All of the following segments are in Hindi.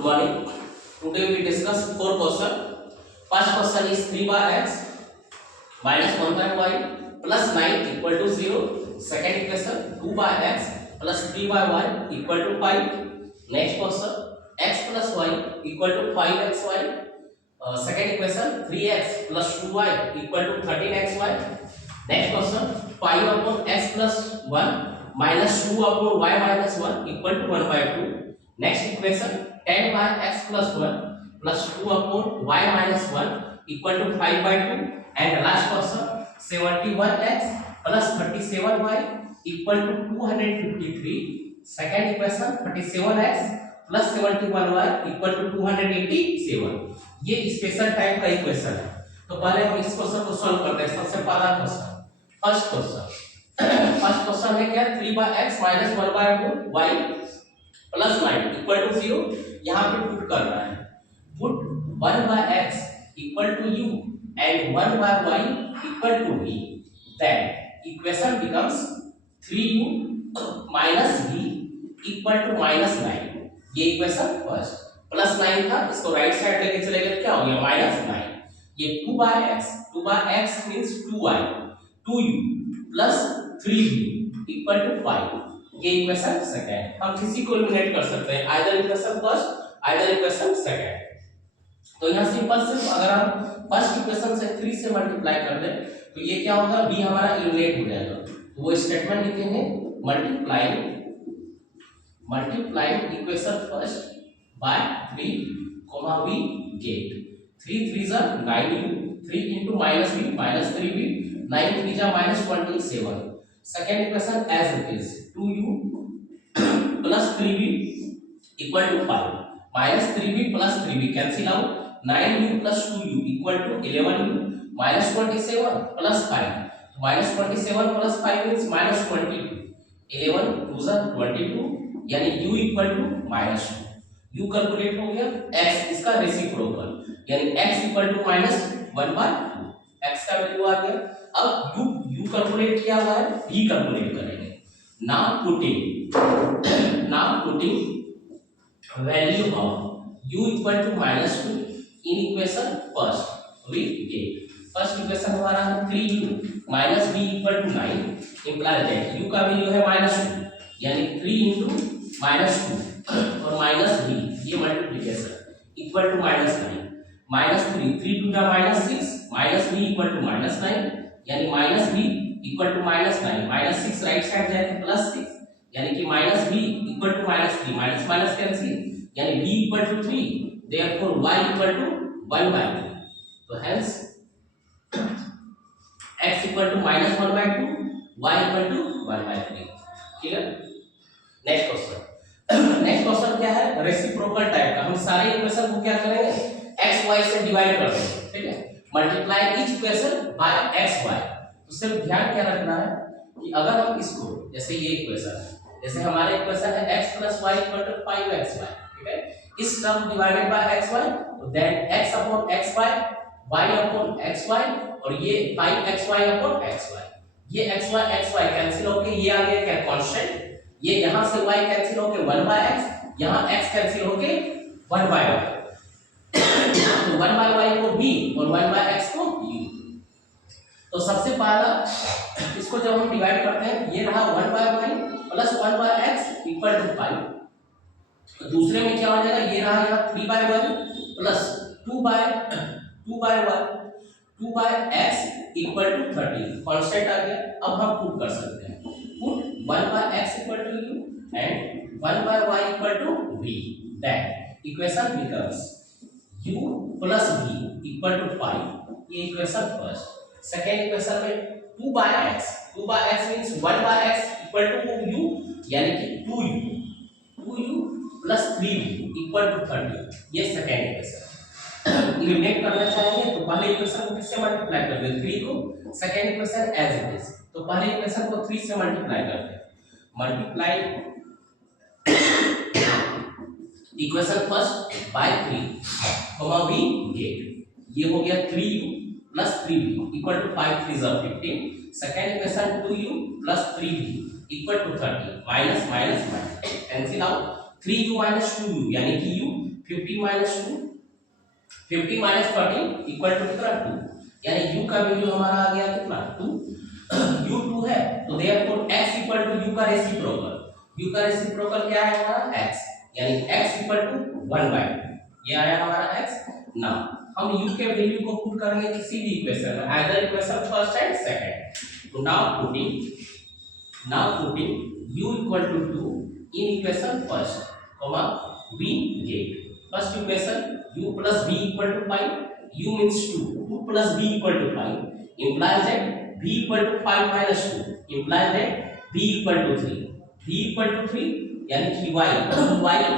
Good morning. Today we discuss four question. First question is 3 by x minus 1 by y plus 9 equal to 0. Second equation 2 by x plus 3 by y equal to 5. Next question x plus y equal to 5xy. Second equation 3x plus 2y equal to 13xy. Next question 5 upon x plus 1 minus 2 upon y minus 1 equal to 1 by 2. Next equation 10 by x plus 1 plus 2 upon y minus 1 equal to 5 by 2. And last question 71x plus 37y equal to 253. Second equation 37x plus 71y equal to 287. ये स्पेशल टाइप का इक्वेशन है। तो पहले हम इस क्वेश्चन को सॉल्व करते हैं। सबसे पहला क्वेश्चन फर्स्ट क्वेश्चन है क्या 3 by x minus 1 by y plus 9 equal to 0. यहाँ पे पुट करना है। Put 1 by x equal to u and 1 by y equal to v. Then equation becomes 3u minus v equal to minus 9. ये इक्वेशन फर्स्ट प्लस 9 था, इसको राइट साइड लेके चले गए, क्या हो गया माइनस 9. ये 2 by x means 2y 2u plus 3v equal to 5. ये इक्वेशन सेकंड. हम किसी को एलिमिनेट कर सकते हैं, either equation first either equation second. तो यहाँ सिंपल सिर्फ अगर हम फर्स्ट इक्वेशन से 3 से मल्टीप्लाई कर दें तो ये क्या होगा, b हमारा एलिमिनेट हो जाएगा. तो वो स्टेटमेंट लिखेंगे multiplying equation first by 3 comma we get 3 3s are 9u 3 into minus v minus 3v 9 3s are minus 27. Second equation as it is 2u plus 3v equal to 5 minus 3v plus 3v cancel out 9u plus 2u equal to 11u minus 27 plus 5 minus 27 plus 5 means minus 22. 11 2s are 22 यानी u equal to minus 2. u calculate हो गया. x इसका रेसिप्रोकल यानी x equal to minus 1 by 2. x का वैल्यू आ गया. अब u कैलकुलेट किया हुआ है, v कैलकुलेट करेंगे. Now putting value of u equal to minus 2 in equation first we get. First equation हमारा है 3u minus v equal to 9 imply that u का वैल्यू है माइनस 2 यानी 3 into माइनस 2 और माइनस v ये multiplication equal to minus 9 minus 3 3 to the minus 6 minus v equal to minus 9 यानी minus v equal to minus 9 minus 6 right side जाएगा प्लस 6 यानी कि minus v equal to minus 3 minus minus cancel यानी v equal to 3 therefore y equal to 1 by 3. तो hence x equal to minus 1 by 2 y equal to 1 by 3. Clear. Next question क्या है, रेसिप्रोकल टाइप का. हम सारे इक्वेशन को क्या करेंगे x y से डिवाइड कर देंगे. ठीक है, multiply each equation by x y. तो सिर्फ ध्यान क्या रखना है कि अगर हम इसको जैसे ये इक्वेशन है, जैसे हमारे इक्वेशन है x + y = 5xy. ठीक है, इस टर्म डिवाइडेड बाय xy तो then x upon xy y upon xy और ये 5xy अपॉन xy. ये xy कैंसिल होके ये आ गया क्या कांस्टेंट. ये यहां से y कैंसिल होके 1 by x, यहां x कैंसिल होके 1 by y. तो 1 by y को b और 1 by x को u. तो सबसे पहला इसको जब हम डिवाइड करते हैं ये रहा 1 by y plus 1 by x equal to 5. तो दूसरे में क्या हो जाएगा, ये रहा यहां 3 by y plus 2 by y 2 by x equal to 30. Constant आ गया. अब हम पुट कर सकते हैं. Put 1 by x equal to u and 1 by y equal to v. Then equation becomes u plus v equal to 5. ये equation first. Second equation में 2 by x means 1 by x equal to u यानी कि 2u plus 3v equal to 30. ये second equation. एलिमिनेट करना चाहेंगे तो पहले इक्वेशन को किससे मल्टीप्लाई कर दें 3 को. Second equation as it is तो पहले इक्वेशन को 3 से मल्टीप्लाई करते हैं. Multiply equation first by 3 comma we get ये हो गया 3u plus 3v equal to 5 3s are 15. Second equation 2u plus 3v equal to 30 minus minus minus cancel out 3u minus 2u यानी कि u 15 minus 2, 15 minus 13 equal to कितना 2, यानी u का वैल्यू हमारा आ गया कितना 2, u 2 है तो therefore x equal to u का रेसिप्रोकल, u का रेसिप्रोकल क्या है हमारा x, यानी x इक्वल टू 1/2, ये आया हमारा x। नाउ हम u के वैल्यू को पुट करेंगे किसी भी इक्वेशन में, either equation first and second. तो now putting u equal to 2 in equation first, comma we get first equation u plus v equal to 5, u means 2, 2 plus v equal to 5 implies that v equal to 5 minus 2 implies that v equal to 3, v equal to 3 यानी कि y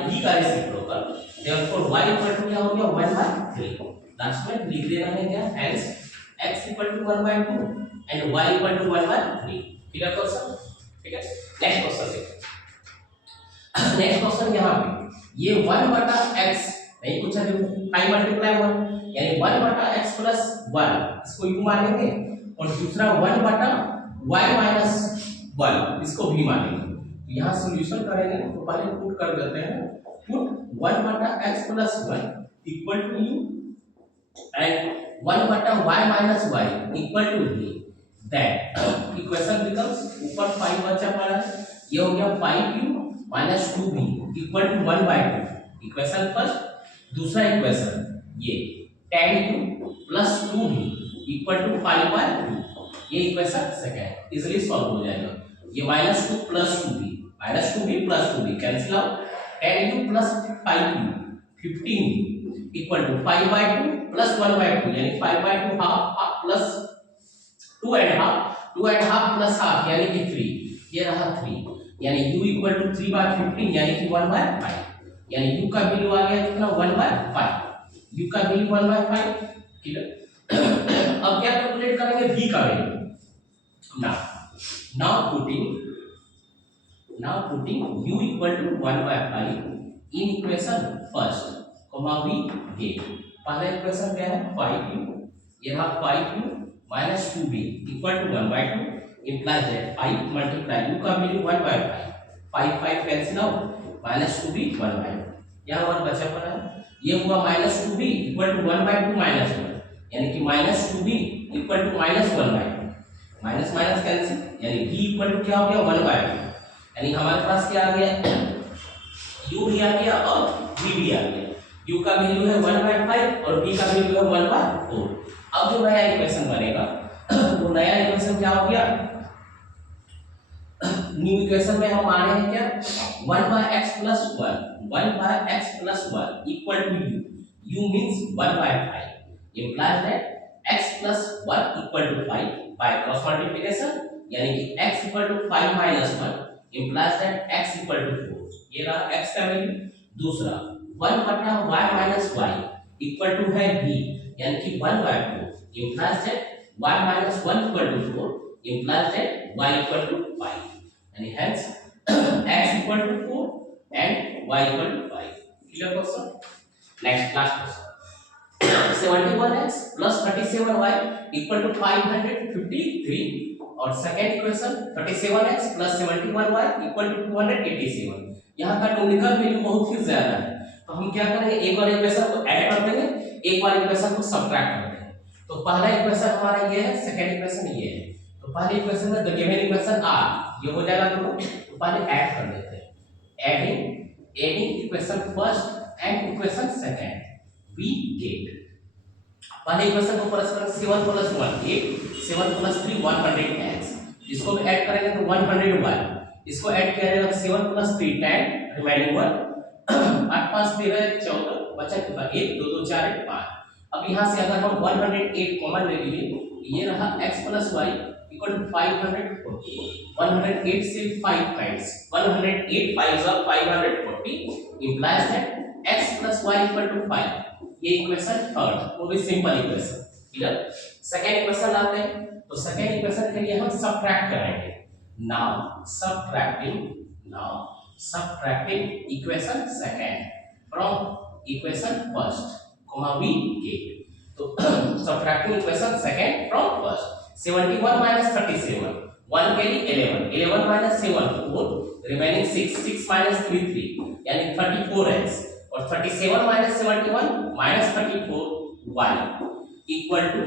v का reciprocal, therefore y equal to क्या हो गया 1/3, लास्ट में लिख देना है क्या, hence x equal to 1/2 and y equal to 1/3। Clear question, ठीक है। नेक्स्ट क्वेश्चन देखो, नेक्स्ट क्वेश्चन यहाँ पे ये 1/x नहीं पूछा, देखो 5 मल्टीप्लाई 1 यानी 1/x प्लस 1 इसको u मानेंगे, और दूसरा 1/y माइनस 1 इसको भी मानेंगे। तो यहाँ सॉल्यूशन करेंगे तो पहले पुट कर देते हैं, put 1/x plus 1 equal to u and 1/y minus y equal to v, that equation becomes, ऊपर 5 बचा पड़ा है, ये हो गया 5u minus 2v equal to 1/2, equation first. दूसरा इक्वेशन ये tan u plus 2v equal to 5/2, ये इक्वेशन सेकंड, इजीली सॉल्व हो जाएगा। ये -2 plus 2v plus 2v cancel out, tan u plus 5u 15 equal to 5/2 plus 1/2 यानी 5/2 half plus 2 and half plus half यानी कि 3, ये रहा 3, यानी u इक्वल टू 3/15 यानी कि 1/5, यानी u का वैल्यू आ गया कितना 1/5, u का वैल्यू 1/5। क्लियर। अब क्या कैलकुलेट करेंगे v का value, now putting u equal to 1/5 in equation first, comma we get, पहला इक्वेशन क्या है 5u, ये रहा 5u minus 2v equal to 1/2 implies that 5 multiply u का value 1/5, 5 cancel out, minus 2v 1/2, यहाँ और बचा पड़ा है, ये हुआ minus 2v equal to 1/2 minus 1, यानी कि minus 2v equal to minus 1/2, minus minus cancel, यानी v इक्वल टू क्या हो गया 1/2, यानी हमारे पास क्या आ गया u भी आ गया और v भी आ गया, u का वैल्यू है 1/5 और v का वैल्यू है 1/4। अब जो नया इक्वेशन बनेगा वो नया इक्वेशन क्या हो गया, न्यू इक्वेशन में हम माने हैं क्या 1/x plus 1 equal to u means 1/5 implies that x plus 1 equal to 5 by cross multiplication, यानी कि x equal to 5 minus 1 implies that x equal to 4, ये रहा x का वैल्यू। दूसरा 1/y minus y equal to है v, यानी कि 1/2 implies that y minus 1 equal to 4 implies that y equal to 5, यानी hence x equal to 4 and y equal to 5। Clear question. Next last question, 71x plus 37y equal to 553, और second equation 37x plus 71y equal to 287। यहाँ का न्यूमेरिकल वैल्यू बहुत ही ज्यादा है, तो हम क्या करेंगे एक बार इक्वेशन को ऐड कर देंगे, एक बार इक्वेशन को सब्ट्रैक्ट कर देंगे। तो पहला इक्वेशन हमारा ये है, सेकेंड इक्वेशन ये है, तो पहले इक्वेशन में द गिवन इक्वेशन r ये हो जाएगा दोनों, तो पहले ऐड कर देते हैं, adding equation first and equation second, we get पहले इक्वेशन को परस्पर 7 + 1 8, 7 + 3 100x, इसको भी ऐड करेंगे तो 101, इसको ऐड किया जाएगा 7 + 3 10 रिमेनिंग 1 8 5 13 14 बचा कितना 1 2 2 4 1 5। अब यहां से अगर हम 108 कॉमन ले लिए तो ये रहा x + y इक्वल टू 540, 108 से 5 times 108 5 are 540 implies that x + y equal to 5, ये इक्वेशन थर्ड, वो भी simple equation. Clear. Second equation लाते हैं, तो सेकंड इक्वेशन के लिए हम सबट्रैक्ट करेंगे, now subtracting equation second from equation first, comma we get, तो subtracting equation second from first, 71 - 37 1 carry 11 - 7 4 remaining 6 3 3 यानी 34x, और 37 minus 71 minus 34y equal to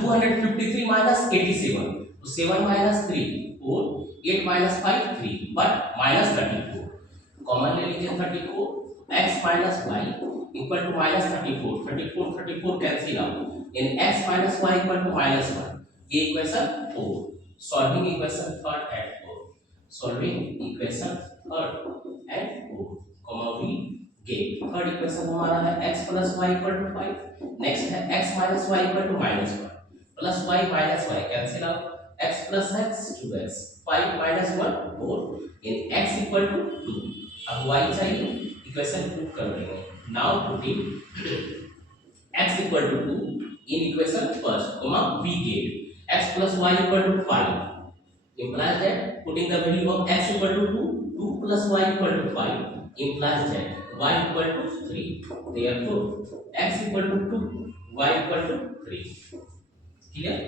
253 minus 87. So 7 minus 3 4, 8 minus 5 3, but minus 34. Common ले लीजिए 34, x minus y equal to minus 34. 34 cancel out, in x minus y equal to minus 1. ये equation 4. Solving equation third at 4. Solving equation third at 4, comma we get third equation हमारा है x plus y equal to 5. Next है x minus y equal to minus 1 plus y minus y cancel out, x plus x 2x, 5 minus 1 4, in x equal to 2. अब y चाहिए, इक्वेशन प्रूव कर देंगे. Now putting x equal to 2 in equation first, comma we get x plus y equal to 5 implies that putting the value of x equal to 2 plus y equal to 5 implies that y equal to 3. Therefore x equal to 2, y equal to 3. Clear?